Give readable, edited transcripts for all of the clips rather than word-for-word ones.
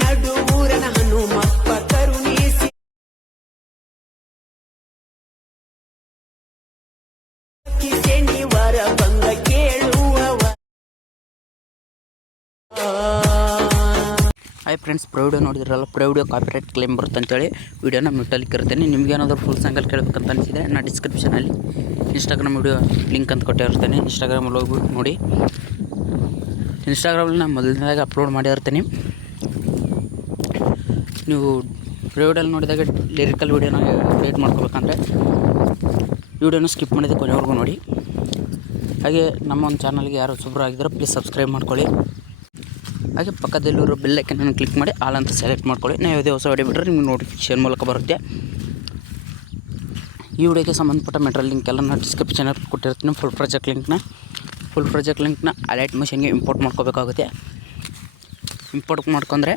ನಡುವೂರನ ಹನುಮಪ್ಪ ಕರುಣಿಸಿ ಶನಿವಾರ ಬಂದ ಕೇಳುವವ. ಹಾಯ್ ಫ್ರೆಂಡ್ಸ್, ಪ್ರೌಢ ನೋಡಿದ್ರಲ್ಲ, ಪ್ರೌಢ ಕಾಪಿರೈಟ್ ಕ್ಲೇಮ್ ಬರುತ್ತೆ ಅಂತೇಳಿ ವೀಡಿಯೋನ ಮ್ಯೂಟಲ್ಲಿಕ್ಕೆ ಇರ್ತೀನಿ. ನಿಮ್ಗೆ ಏನಾದರೂ ಫುಲ್ ಸಾಂಗಲ್ಲಿ ಕೇಳಬೇಕಂತ ಅನಿಸಿದರೆ ನಾನು ಡಿಸ್ಕ್ರಿಪ್ಷನಲ್ಲಿ ಇನ್ಸ್ಟಾಗ್ರಾಮ್ ವಿಡಿಯೋ ಲಿಂಕ್ ಅಂತ ಕೊಟ್ಟಿರ್ತೀನಿ. ಇನ್ಸ್ಟಾಗ್ರಾಮಲ್ಲಿ ಹೋಗ್ಬಿಟ್ಟು ನೋಡಿ. ಇನ್ಸ್ಟಾಗ್ರಾಮಲ್ಲಿ ನಾನು ಮೊದಲನೇದಾಗಿ ಅಪ್ಲೋಡ್ ಮಾಡಿರ್ತೀನಿ. ನೀವು ಪ್ರೈವೇಟಲ್ಲಿ ನೋಡಿದಾಗ ಲಿರಿಕಲ್ ವೀಡಿಯೋನ ಕ್ರಿಯೇಟ್ ಮಾಡ್ಕೋಬೇಕಂದ್ರೆ ವೀಡಿಯೋನ ಸ್ಕಿಪ್ ಮಾಡಿದ ಕೊನೆವರೆಗೂ ನೋಡಿ. ಹಾಗೆ ನಮ್ಮ ಒಂದು ಚಾನಲ್ಗೆ ಯಾರು ಸುಬ್ರು ಆಗಿದ್ದರೂ ಪ್ಲೀಸ್ ಸಬ್ಸ್ಕ್ರೈಬ್ ಮಾಡ್ಕೊಳ್ಳಿ. ಹಾಗೆ ಪಕ್ಕದಲ್ಲಿರೋ ಬೆಲ್ ಐಕನನ್ನು ಕ್ಲಿಕ್ ಮಾಡಿ ಆಲ್ ಅಂತ ಸೆಲೆಕ್ಟ್ ಮಾಡ್ಕೊಳ್ಳಿ. ನಾವು ಯಾವುದೇ ಹೊಸ ವಿಡಿಯೋ ಬಿಟ್ಟರೆ ನಿಮಗೆ ನೋಟಿಫಿಕೇಷನ್ ಮೂಲಕ ಬರುತ್ತೆ. ಈ ವಿಡಿಯೋಗೆ ಸಂಬಂಧಪಟ್ಟ ಮೆಟೀರಿಯಲ್ ಲಿಂಕ್ ಎಲ್ಲ ನಾನು ಡಿಸ್ಕ್ರಿಪ್ಷನಲ್ಲಿ ಕೊಟ್ಟಿರ್ತೀನಿ. ಫುಲ್ ಪ್ರಾಜೆಕ್ಟ್ ಲಿಂಕ್ನ ಅಲೈಟ್ ಮಷಿನ್ಗೆ ಇಂಪೋರ್ಟ್ ಮಾಡ್ಕೋಬೇಕಾಗುತ್ತೆ. ಇಂಪೋರ್ಟ್ ಮಾಡ್ಕೊಂಡ್ರೆ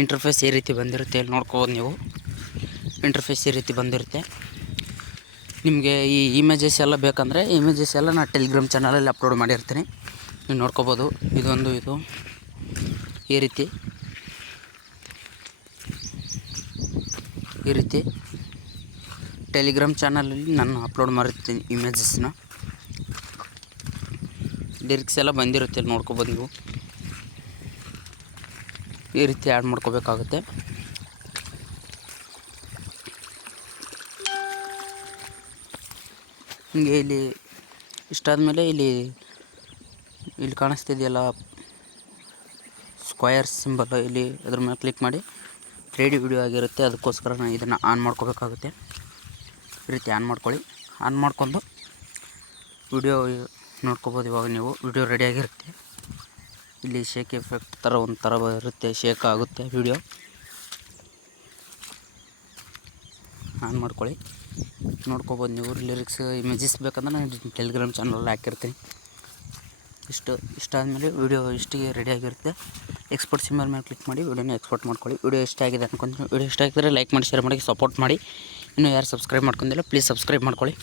ಇಂಟರ್ಫೇಸ್ ಈ ರೀತಿ ಬಂದಿರುತ್ತೆ. ಇಲ್ಲಿ ನೋಡ್ಕೋಬೋದು ನೀವು. ಇಂಟರ್ಫೇಸ್ ಈ ರೀತಿ ಬಂದಿರುತ್ತೆ. ನಿಮಗೆ ಈ ಇಮೇಜಸ್ ಎಲ್ಲ ಬೇಕಂದರೆ ಇಮೇಜಸ್ ಎಲ್ಲ ನಾನು ಟೆಲಿಗ್ರಾಮ್ ಚಾನಲಲ್ಲಿ ಅಪ್ಲೋಡ್ ಮಾಡಿರ್ತೀನಿ. ನೀವು ನೋಡ್ಕೋಬೋದು. ಇದು ಈ ರೀತಿ ಟೆಲಿಗ್ರಾಮ್ ಚಾನಲಲ್ಲಿ ನಾನು ಅಪ್ಲೋಡ್ ಮಾಡಿರ್ತೀನಿ ಇಮೇಜಸ್ನ. ಲಿರಿಕ್ಸ್ ಎಲ್ಲ ಬಂದಿರುತ್ತೆ, ನೋಡ್ಕೋಬೋದು ನೀವು. ಈ ರೀತಿ ಆ್ಯಡ್ ಮಾಡ್ಕೋಬೇಕಾಗುತ್ತೆ. ಹಿಂಗೆ ಇಲ್ಲಿ ಇಷ್ಟಾದಮೇಲೆ ಇಲ್ಲಿ ಕಾಣಿಸ್ತಿದೆಯಲ್ಲ ಸ್ಕ್ವಯರ್ ಸಿಂಬಲ್, ಇಲ್ಲಿ ಅದ್ರ ಮೇಲೆ ಕ್ಲಿಕ್ ಮಾಡಿ 3D ವಿಡಿಯೋ ಆಗಿರುತ್ತೆ. ಅದಕ್ಕೋಸ್ಕರ ನಾನು ಇದನ್ನು ಆನ್ ಮಾಡ್ಕೋಬೇಕಾಗುತ್ತೆ. ಈ ರೀತಿ ಆನ್ ಮಾಡ್ಕೊಳ್ಳಿ. ಆನ್ ಮಾಡ್ಕೊಂಡು ವಿಡಿಯೋ ನೋಡ್ಕೋಬೋದು. ಇವಾಗ ನೀವು ವಿಡಿಯೋ ರೆಡಿಯಾಗಿರುತ್ತೆ. ಇಲ್ಲಿ ಶೇಕ್ ಎಫೆಕ್ಟ್ ಥರ ಒಂಥರ ಬರುತ್ತೆ, ಶೇಕ್ ಆಗುತ್ತೆ ವಿಡಿಯೋ. ಆನ್ ಮಾಡ್ಕೊಳ್ಳಿ. ನೋಡ್ಕೋಬೋದು ನೀವು. ಲಿರಿಕ್ಸ್ ಇಮೇಜಸ್ ಬೇಕಂದ್ರೆ ನಾನು ಟೆಲಿಗ್ರಾಮ್ ಚಾನಲಲ್ಲಿ ಹಾಕಿರ್ತೀನಿ. ಇಷ್ಟಾದಮೇಲೆ ವಿಡಿಯೋ ಇಷ್ಟಿಗೆ ರೆಡಿಯಾಗಿರುತ್ತೆ. ಎಕ್ಸ್ಪೋರ್ಟ್ ಸಿಂಬಲ್ ಮೇಲೆ ಕ್ಲಿಕ್ ಮಾಡಿ ವಿಡಿಯೋನ ಎಕ್ಸ್ಪೋರ್ಟ್ ಮಾಡ್ಕೊಳ್ಳಿ. ವಿಡಿಯೋ ಇಷ್ಟ ಆಗಿದೆ ಅನ್ಕೊಂತೀನಿ. ವಿಡಿಯೋ ಇಷ್ಟ ಆಗಿದ್ದರೆ ಲೈಕ್ ಮಾಡಿ, ಶೇರ್ ಮಾಡಿ, ಸಪೋರ್ಟ್ ಮಾಡಿ. ಇನ್ನೂ ಯಾರು ಸಬ್ಸ್ಕ್ರೈಬ್ ಮಾಡ್ಕೊಂಡಿಲ್ಲ ಪ್ಲೀಸ್ ಸಬ್ಸ್ಕ್ರೈಬ್ ಮಾಡ್ಕೊಳ್ಳಿ.